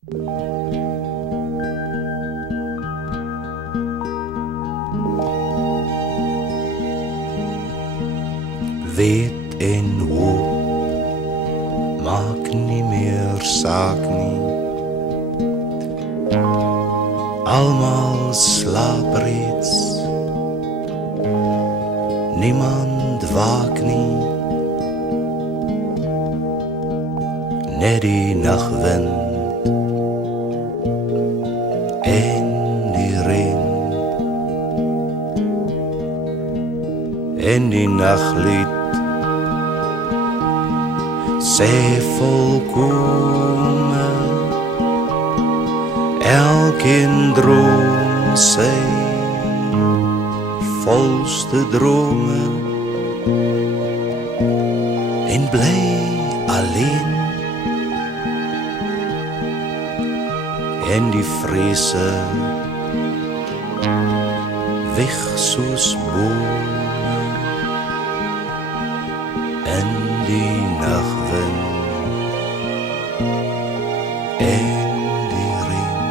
Weet en hoop maak nie meer saak nie. Almal slaap reeds, niemand waak nie. Net die nachtwind en die reën en die nachtlied sê volkome elkeen droom sy volste drome en bly alleen en die vrese weg soos bome in die nachtwind en die reën.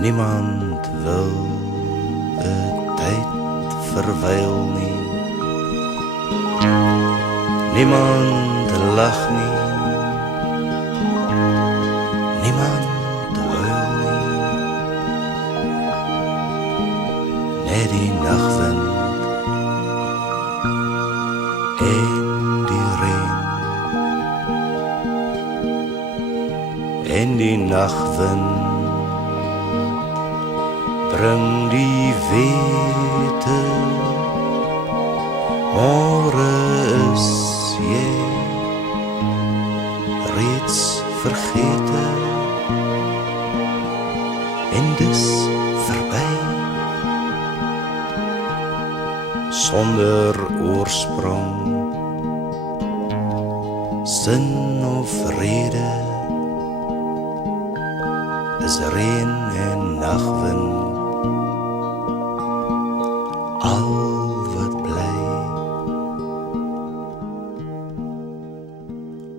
Niemand wil 'n tyd verwyl nie, niemand lag nie, niemand huil nie. Net die nachtwind en die reën en die nachtwind bring die wete. Môre is jy reeds vergete en dis verby, sonder oorsprong, sin of rede, is reën en nachtwind al wat bly.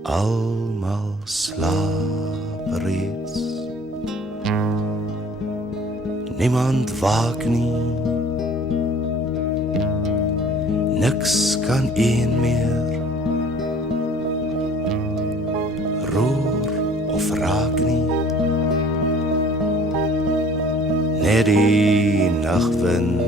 Almal slaap reeds, niemand waak nie, niks kan een meer roer of raak nie. Net die nachtwind